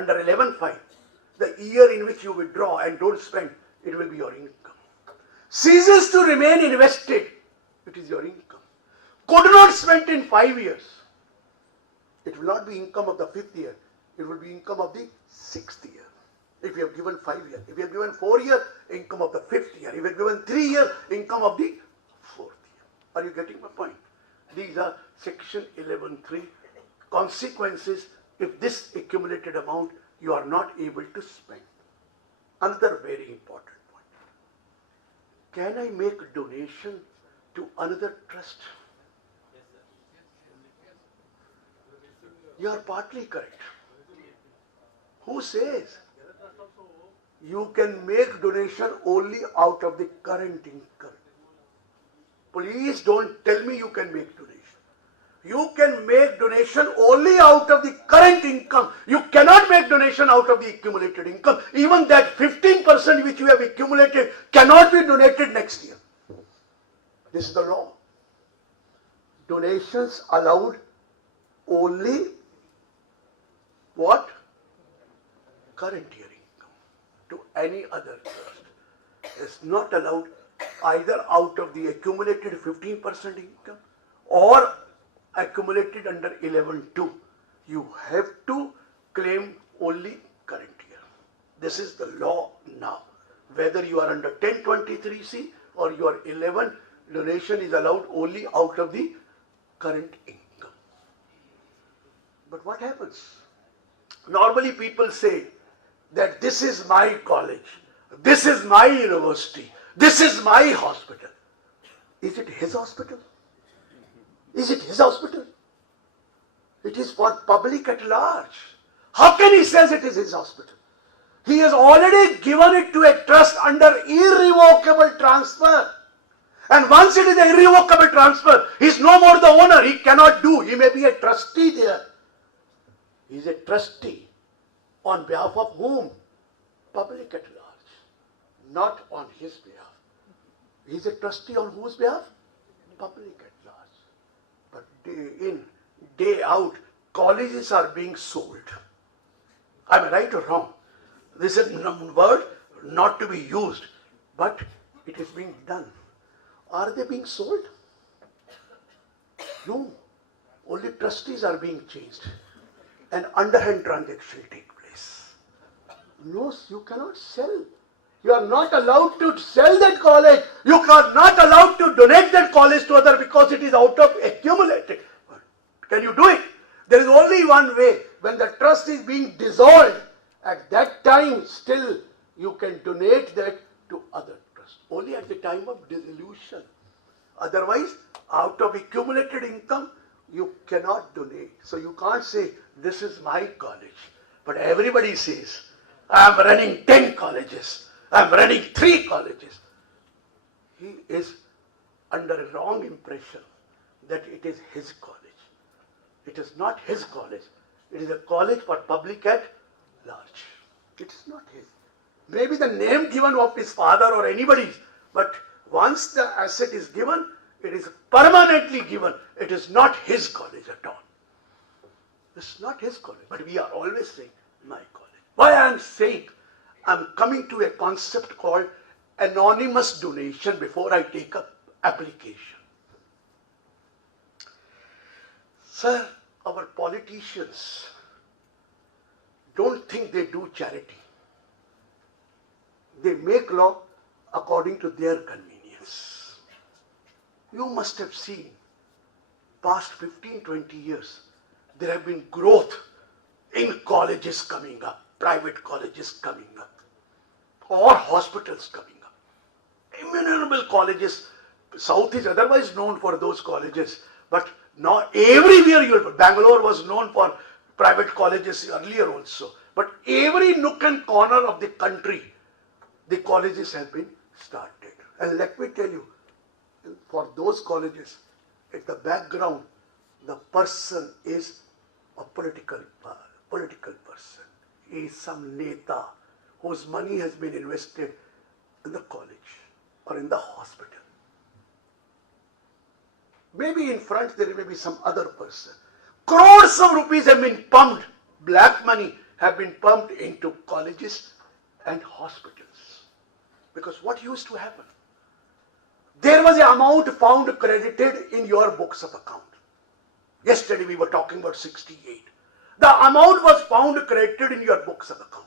under 11.5, the year in which you withdraw and don't spend, it will be your income. Ceases to remain invested, it is your income. Could not spend in 5 years, it will not be income of the 5th year, it will be income of the 6th year. If you have given 5 years, if you have given 4 years, income of the 5th year. If you have given 3 years, income of the 4th year. Are you getting my point? These are section 11.3 consequences if this accumulated amount you are not able to spend. Another very important point. Can I make donation to another trust? You are partly correct. Who says? You can make donation only out of the current income. Please don't tell me you can make donation. You can make donation only out of the current income. You cannot make donation out of the accumulated income. Even that 15% which you have accumulated cannot be donated next year. This is the law. Donations allowed only what? Current year income to any other trust. Is not allowed either out of the accumulated 15% income or accumulated under 11.2. You have to claim only current year. This is the law now. Whether you are under 1023C or you are 11, donation is allowed only out of the current income. But what happens? Normally people say that this is my college, this is my university, this is my hospital. Is it his hospital? Is it his hospital? It is for public at large. How can he say it is his hospital? He has already given it to a trust under irrevocable transfer. And once it is an irrevocable transfer, he is no more the owner. He cannot do. He may be a trustee there. He is a trustee on behalf of whom? Public at large. Not on his behalf. He is a trustee on whose behalf? Public at large. But day in, day out, colleges are being sold. Am I right or wrong? This is a word not to be used, but it is being done. Are they being sold? No. Only trustees are being changed. An underhand transaction take place. No, you cannot sell. You are not allowed to sell that college. You are not allowed to donate that college to other because it is out of accumulated. Can you do it? There is only one way. When the trust is being dissolved, at that time still you can donate that to other trusts. Only at the time of dissolution. Otherwise, out of accumulated income, you cannot donate. So you can't say, this is my college. But everybody says, I am running 10 colleges. I am running 3 colleges. He is under a wrong impression that it is his college. It is not his college. It is a college for public at large. It is not his. Maybe the name given of his father or anybody's, but once the asset is given, it is permanently given. It is not his college at all. It's not his college, but we are always saying, my college. Why I am saying, I am coming to a concept called anonymous donation before I take up application. Sir, our politicians don't think they do charity. They make law according to their convenience. You must have seen, past 15-20 years, there have been growth in colleges coming up, private colleges coming up, or hospitals coming up. Innumerable colleges. South is otherwise known for those colleges, but now everywhere you will. Bangalore was known for private colleges earlier also, but every nook and corner of the country, the colleges have been started. And let me tell you, for those colleges, at the background, the person is a political person. He is some neta whose money has been invested in the college or in the hospital. Maybe in front there may be some other person. Crores of rupees have been pumped, black money have been pumped into colleges and hospitals. Because what used to happen? There was an amount found credited in your books of account. Yesterday we were talking about 68. The amount was found credited in your books of account.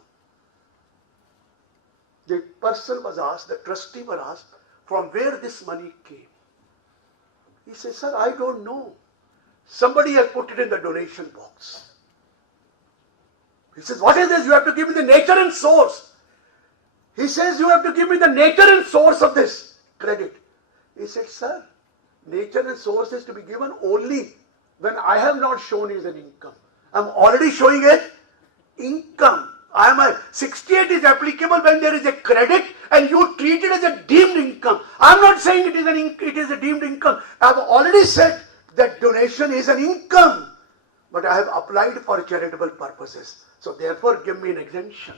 The person was asked, the trustee was asked, from where this money came. He said, sir, I don't know. Somebody has put it in the donation box. He says, what is this? You have to give me the nature and source. He says, you have to give me the nature and source of this credit. He said, sir, nature and source is to be given only when I have not shown it as an income. I am already showing it income. 68 is applicable when there is a credit and you treat it as a deemed income. I am not saying it is a deemed income. I have already said that donation is an income. But I have applied for charitable purposes. So therefore give me an exemption.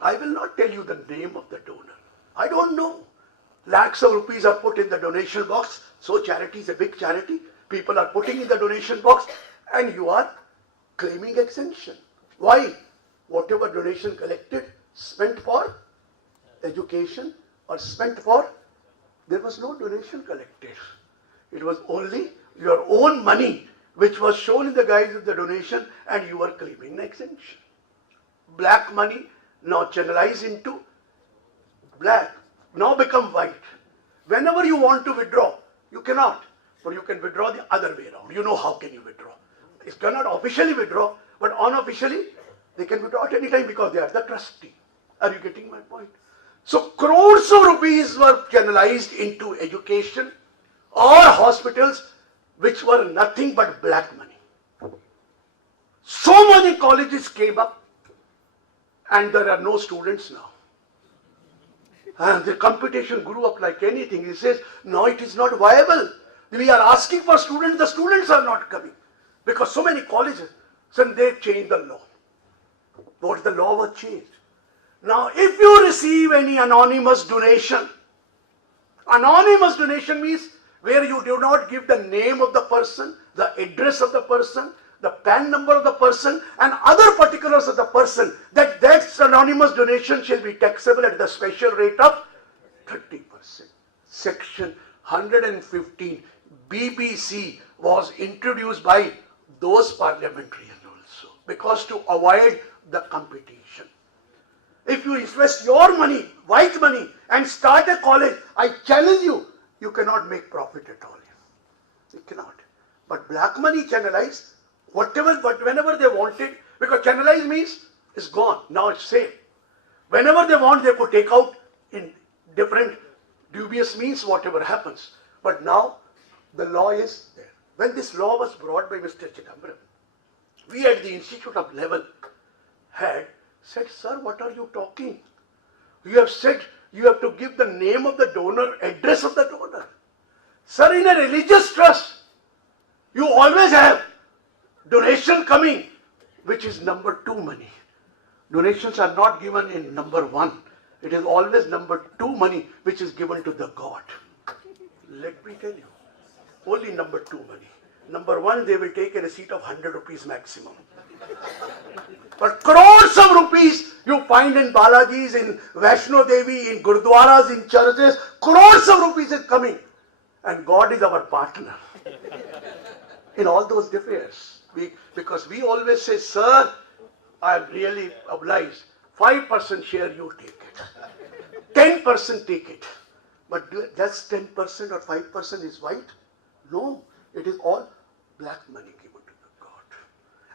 I will not tell you the name of the donor. I don't know. Lakhs of rupees are put in the donation box. So charity is a big charity. People are putting in the donation box and you are claiming exemption. Why? Whatever donation collected, spent for education or spent for, there was no donation collected. It was only your own money which was shown in the guise of the donation and you were claiming an exemption. Black money now channelized into black, now become white. Whenever you want to withdraw, you cannot, but you can withdraw the other way around. You know how can you withdraw. You cannot officially withdraw, but unofficially they can withdraw at any time because they are the trustee. Are you getting my point? So crores of rupees were channelized into education or hospitals which were nothing but black money. So many colleges came up and there are no students now. And the competition grew up like anything. He says, no, it is not viable. We are asking for students, the students are not coming. Because so many colleges, so they changed the law. What the law was changed. Now, if you receive any anonymous donation means where you do not give the name of the person, the address of the person, the PAN number of the person, and other particulars of the person, that anonymous donation shall be taxable at the special rate of 30%. Section 115 BBC was introduced by those parliamentarians also, because to avoid the competition. If you invest your money, white money, and start a college, I challenge you, you cannot make profit at all. You cannot. But black money channelized, whenever they wanted, because channelized means it's gone, now it's safe. Whenever they want, they could take out in different dubious means, whatever happens. But now, the law is there. When this law was brought by Mr. Chidambaram, we at the Institute of Level had said, sir, what are you talking? You have said you have to give the name of the donor, address of the donor. Sir, in a religious trust, you always have donation coming, which is number 2 money. Donations are not given in number 1. It is always number 2 money, which is given to the God. Let me tell you, only number 2 money. Number 1, they will take a receipt of 100 rupees maximum. But crores of rupees you find in Balajis, in Vaishno Devi, in Gurdwaras, in churches, crores of rupees is coming. And God is our partner in all those affairs. Because we always say, sir, I am really obliged. 5% share you take it. 10% take it. But that's 10% or 5% is white? No, it is all black money given to the God.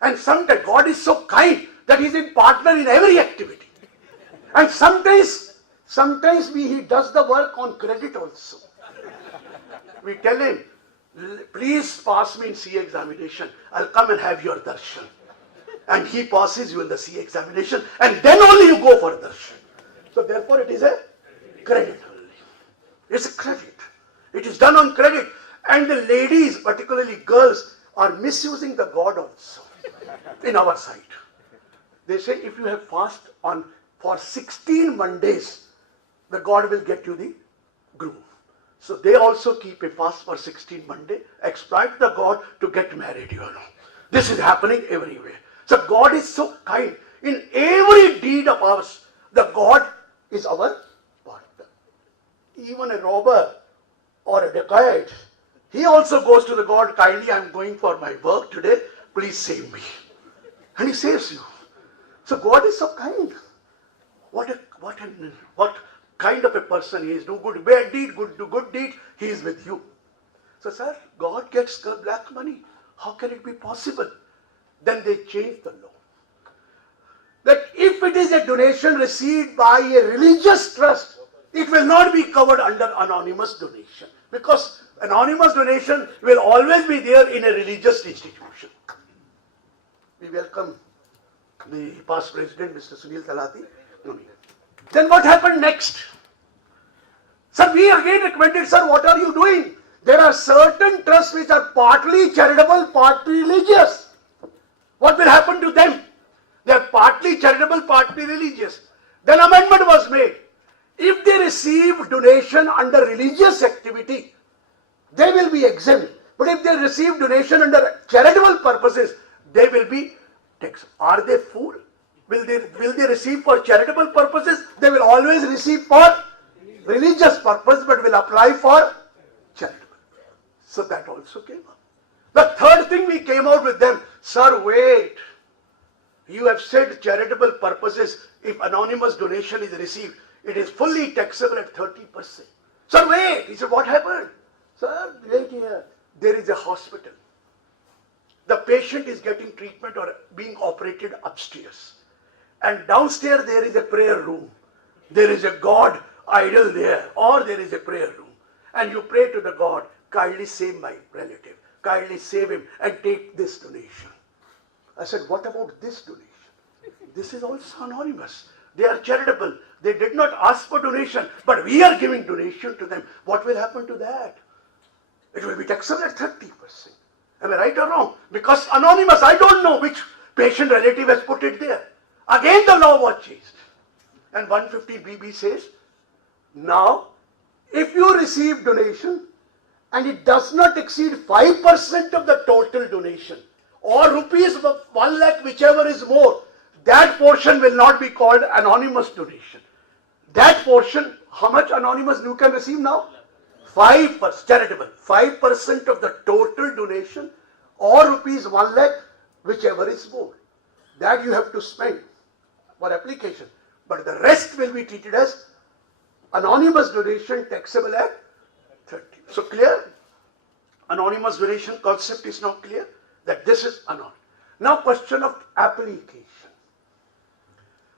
And sometimes God is so kind that He is in partner in every activity. And sometimes He does the work on credit also. We tell Him, please pass me in CA examination. I'll come and have your darshan. And He passes you in the CA examination, and then only you go for darshan. So therefore it is a credit only. It's a credit. It is done on credit. And the ladies, particularly girls, are misusing the God also in our sight. They say if you have fast for 16 Mondays, the God will get you the groom. So they also keep a fast for 16 Monday, exploit the God to get married, you know. This is happening everywhere. So God is so kind. In ours. The God is our partner. Even a robber or a dacoit, he also goes to the God, kindly, I am going for my work today, please save me. And he saves you. So God is so kind. What kind of a person he is. Do good, bad deed, do good deed, he is with you. So, sir, God gets black money. How can it be possible? Then they changed the law. That if it is a donation received by a religious trust, it will not be covered under anonymous donation. Because anonymous donation will always be there in a religious institution. We welcome the past president, Mr. Sunil Talati. Then what happened next? Sir, we again recommended, sir, what are you doing? There are certain trusts which are partly charitable, partly religious. What will happen to them? They are partly charitable, partly religious. Then amendment was made. If they receive donation under religious activity, they will be exempt. But if they receive donation under charitable purposes, they will be taxed. Are they fool? Will they receive for charitable purposes? They will always receive for religious purpose, but will apply for charitable. So that also came up. The third thing we came out with them, sir, wait. You have said charitable purposes, if anonymous donation is received, it is fully taxable at 30%. Sir, wait. He said, what happened? Sir, wait here. There is a hospital. The patient is getting treatment or being operated upstairs. And downstairs there is a prayer room. There is a God idol there, or there is a prayer room. And you pray to the God, kindly save my relative. Kindly save him and take this donation. I said, what about this donation? This is also anonymous. They are charitable. They did not ask for donation, but we are giving donation to them. What will happen to that? It will be taxable at 30%. Am I right or wrong? Because anonymous, I don't know which patient relative has put it there. Again the law was changed. And 150BB says, now, if you receive donation and it does not exceed 5% of the total donation, or rupees 1 lakh, whichever is more, that portion will not be called anonymous donation. That portion, how much anonymous you can receive now? 5%, charitable. 5% of the total donation, or rupees 1 lakh, whichever is more. That you have to spend for application. But the rest will be treated as anonymous donation, taxable at 30. So clear? Anonymous donation concept is now clear, that this is anonymous. Now question of application.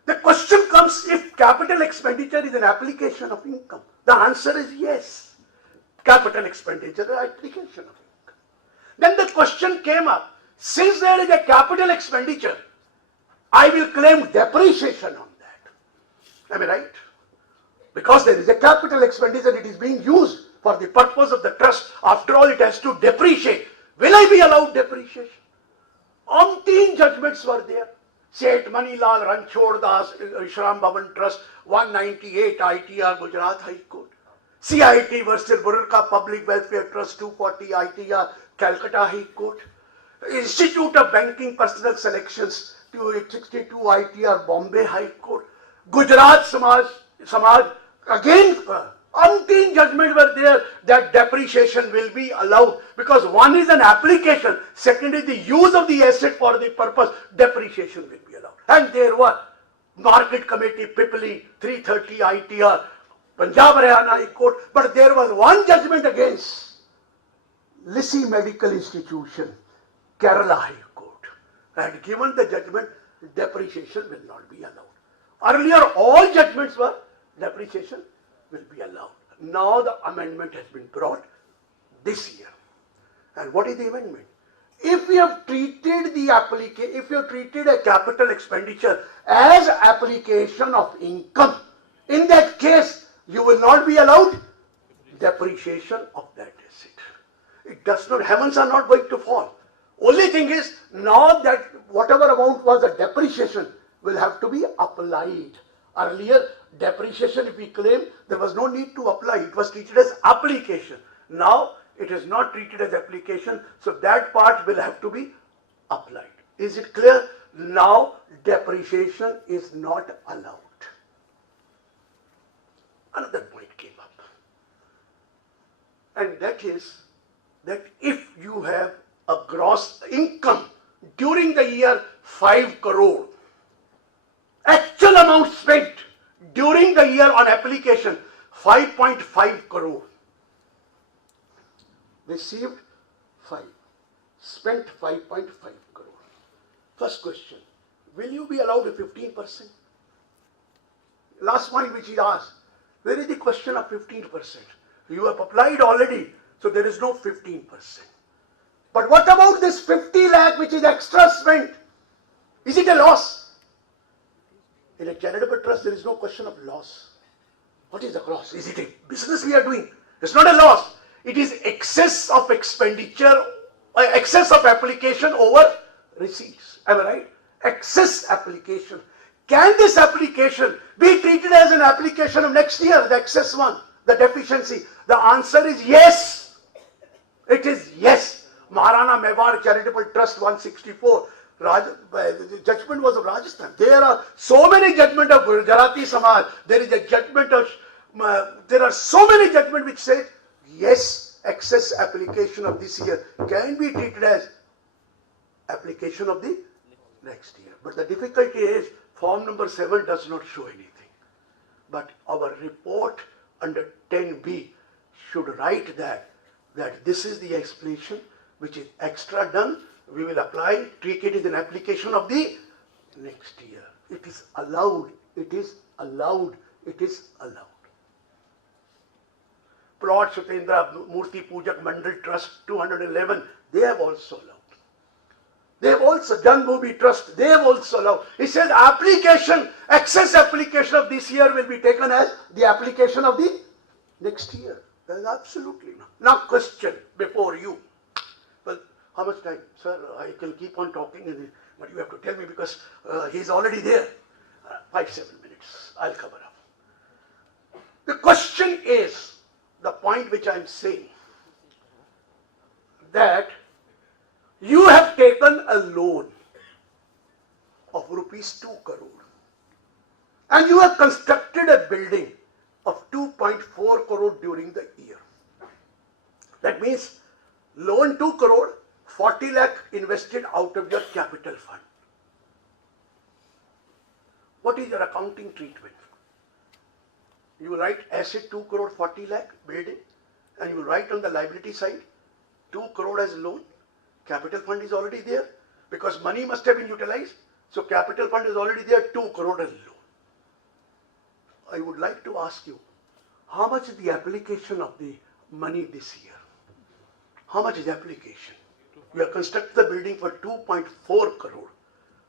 The question comes, if capital expenditure is an application of income. The answer is yes. Capital expenditure is application of income. Then the question came up, since there is a capital expenditure, I will claim depreciation on that. Am I right? Because there is a capital expenditure, it is being used for the purpose of the trust. After all, it has to depreciate. Will I be allowed depreciation? Umpteen judgments were there. Seth Manilal Ranchod Das Ishram Bhavan Trust, 198 ITR Gujarat High Court. CIT versus Burka Public Welfare Trust, 240 ITR Calcutta High Court. Institute of Banking Personal Selections, 262 ITR Bombay High Court. Gujarat Samaj, again, umpteen judgments were there that depreciation will be allowed, because one is an application, second is the use of the asset for the purpose, depreciation will be allowed. And there were Market Committee, Pipli, 330 ITR, Punjab Haryana High Court, but there was one judgment against Lissi Medical Institution, Kerala High Court, and given the judgment, depreciation will not be allowed. Earlier, all judgments were depreciation will be allowed. Now the amendment has been brought this year. And what is the amendment? If we have treated the application, if you have treated a capital expenditure as application of income, in that case, you will not be allowed depreciation of that asset. It does not, heavens are not going to fall. Only thing is, now that whatever amount was the depreciation will have to be applied. Earlier, depreciation, if we claim, there was no need to apply. It was treated as application. Now, it is not treated as application, so that part will have to be applied. Is it clear? Now depreciation is not allowed. Another point came up, and that is that if you have a gross income during the year 5 crore, actual amount spent during the year on application 5.5 crore, received 5, spent 5.5 crore. First question, will you be allowed a 15%? Last point which he asked, where is the question of 15%? You have applied already, so there is no 15%. But what about this 50 lakh which is extra spent? Is it a loss? In a charitable trust, there is no question of loss. What is the loss? Is it a business we are doing? It's not a loss. It is excess of expenditure, excess of application over receipts. Am I right? Excess application. Can this application be treated as an application of next year, the excess one, the deficiency? The answer is yes. It is yes. Maharana Mewar Charitable Trust 164. The judgment was of Rajasthan. There are so many judgments of Gujarati Samaj. There is a judgment of, there are so many judgments which say, yes, excess application of this year can be treated as application of the next year. But the difficulty is, form number 7 does not show anything. But our report under 10B should write that this is the explanation which is extra done. We will apply, treat it as an application of the next year. It is allowed. It is allowed. It is allowed. Plot Sutendra Murti Pujak Mandal Trust 211, they have also allowed. They have also, Janbhoomi Trust, they have also allowed. It says application, excess application of this year will be taken as the application of the next year. That is absolutely not. Now question before you. Well, how much time? Sir, I can keep on talking, but you have to tell me because he's already there. 5-7 minutes, I'll cover up. The question is, the point which I am saying, that you have taken a loan of rupees 2 crore and you have constructed a building of 2.4 crore during the year. That means loan 2 crore, 40 lakh invested out of your capital fund. What is your accounting treatment? You write asset 2 crore 40 lakh building, and you write on the liability side 2 crore as loan. Capital fund is already there because money must have been utilized. So capital fund is already there, 2 crore as loan. I would like to ask you, how much is the application of the money this year? How much is application? You have constructed the building for 2.4 crore.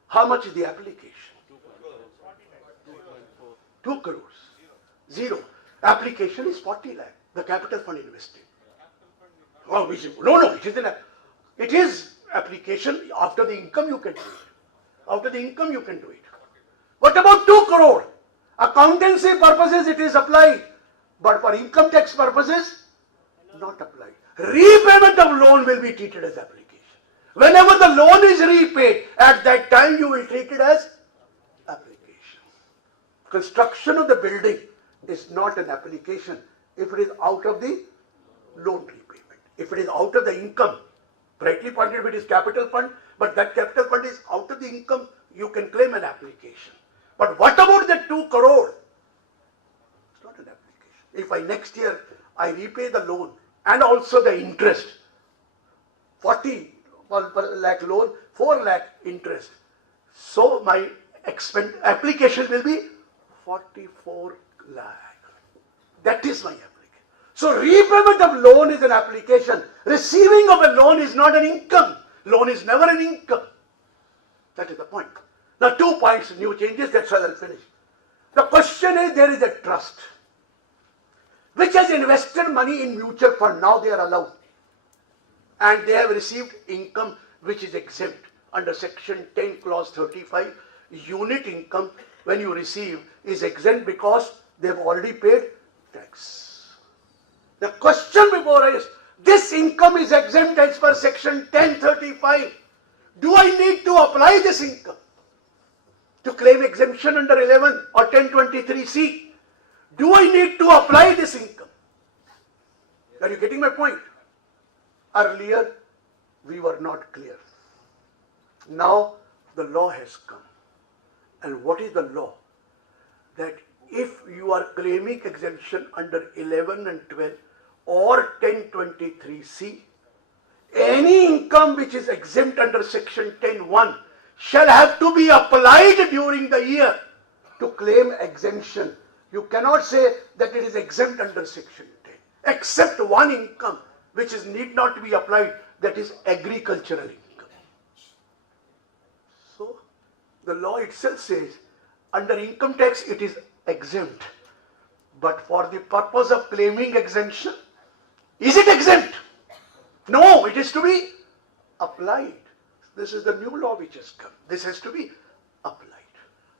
How much is the application? 2 crores. Zero. Application is 40 lakh. The capital fund invested. Oh, no, it is application. After the income you can do it. After the income you can do it. What about 2 crore? Accountancy purposes it is applied. But for income tax purposes, not applied. Repayment of loan will be treated as application. Whenever the loan is repaid, at that time you will treat it as application. Construction of the building is not an application if it is out of the loan repayment. If it is out of the income, rightly pointed, if it is capital fund, but that capital fund is out of the income, you can claim an application. But what about the 2 crore? It's not an application. If next year I repay the loan and also the interest, 40 lakh loan, 4 lakh interest, so my application will be 44 lakh. That is my application. So repayment of loan is an application. Receiving of a loan is not an income. Loan is never an income. That is the point. Now 2 points, new changes, that's why I'll finish. The question is, there is a trust which has invested money in mutual fund. Now they are allowed. And they have received income which is exempt. Under section 10 clause 35, unit income when you receive is exempt because they have already paid tax. The question before us is, this income is exempt as per section 1035. Do I need to apply this income? to claim exemption under 11 or 1023C? Do I need to apply this income? Are you getting my point? Earlier, we were not clear. Now, the law has come. And what is the law? That if you are claiming exemption under 11 and 12 or 1023C, any income which is exempt under section 10(1) shall have to be applied during the year to claim exemption. You cannot say that it is exempt under section 10, except one income which is need not to be applied, that is agricultural income. So, the law itself says under income tax it is exempt, but for the purpose of claiming exemption, is it exempt? No, it is to be applied. This is the new law which has come. This has to be applied.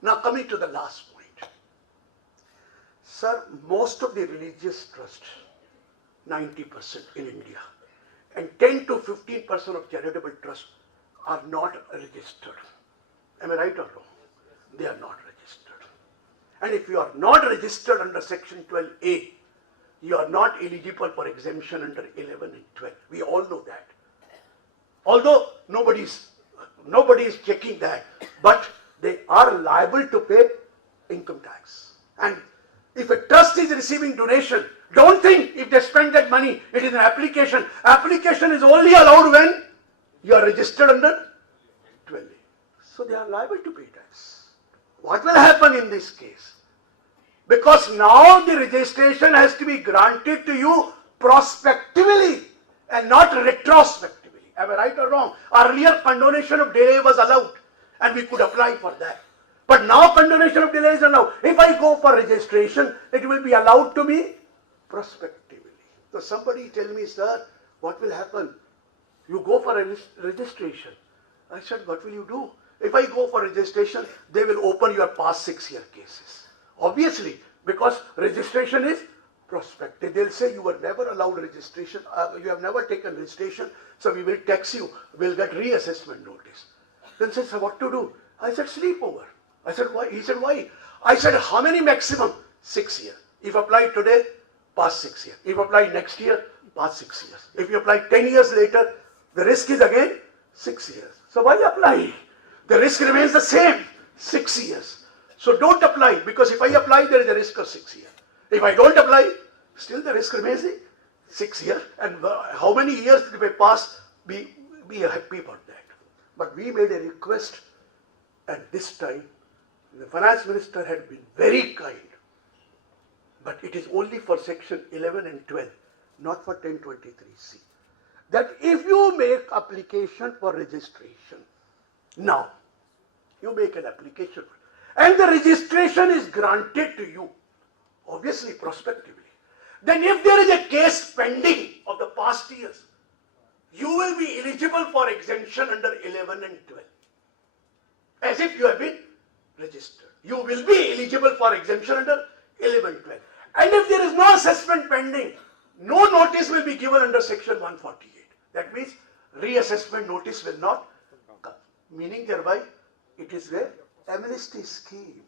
Now coming to the last point. Sir, most of the religious trusts, 90% in India, and 10 to 15% of charitable trusts are not registered. Am I right or wrong? They are not registered. And if you are not registered under section 12A, you are not eligible for exemption under 11 and 12. We all know that. Although nobody is checking that, but they are liable to pay income tax. And if a trust is receiving donation, don't think if they spend that money, it is an application. Application is only allowed when you are registered under 12A. So they are liable to pay tax. What will happen in this case? Because now the registration has to be granted to you prospectively and not retrospectively. Am I right or wrong? Earlier condonation of delay was allowed and we could apply for that. But now condonation of delay is allowed. If I go for registration, it will be allowed to me prospectively. So somebody tell me, sir, what will happen? You go for a registration. I said, what will you do? If I go for registration, they will open your past 6-year cases. Obviously, because registration is prospective. They'll say you were never allowed registration, you have never taken registration, so we will tax you, we'll get reassessment notice. Then says, so what to do? I said, sleep over. I said, why? He said, why? I said, how many maximum? 6 years. If applied today, past 6 years. If applied next year, past 6 years. If you apply 10 years later, the risk is again 6 years. So why apply? The risk remains the same, 6 years. So don't apply, because if I apply, there is a risk of 6 years. If I don't apply, still the risk remains 6 years. And how many years if I pass, be happy about that. But we made a request, and this time the finance minister had been very kind. But it is only for section 11 and 12, not for 1023C. That if you make application for registration, now you make an application and the registration is granted to you, obviously prospectively, then if there is a case pending of the past years, you will be eligible for exemption under 11 and 12. As if you have been registered. You will be eligible for exemption under 11 and 12. And if there is no assessment pending, no notice will be given under section 148. That means reassessment notice will not come. Meaning thereby, it is an amnesty scheme.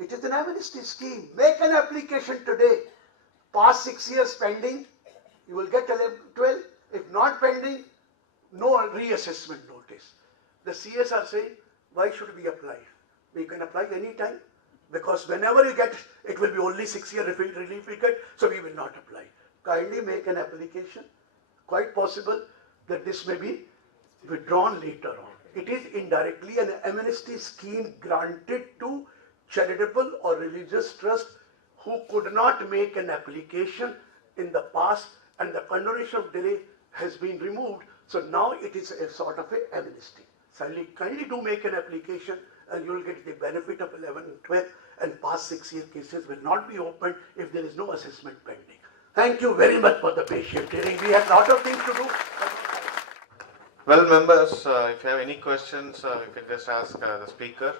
It is an amnesty scheme. Make an application today. Past 6 years pending, you will get 11, 12. If not pending, no reassessment notice. The CS are saying, why should we apply? We can apply any time. Because whenever you get, it will be only 6 year relief we get, so we will not apply. Kindly make an application. Quite possible that this may be withdrawn later on. It is indirectly an amnesty scheme granted to charitable or religious trust who could not make an application in the past, and the condonation of delay has been removed. So now it is a sort of an amnesty. So kindly do make an application and you will get the benefit of 11 and 12, and past 6 year cases will not be opened if there is no assessment pending. Thank you very much for the patient hearing. We have a lot of things to do. Well, members, if you have any questions, you can just ask the speaker.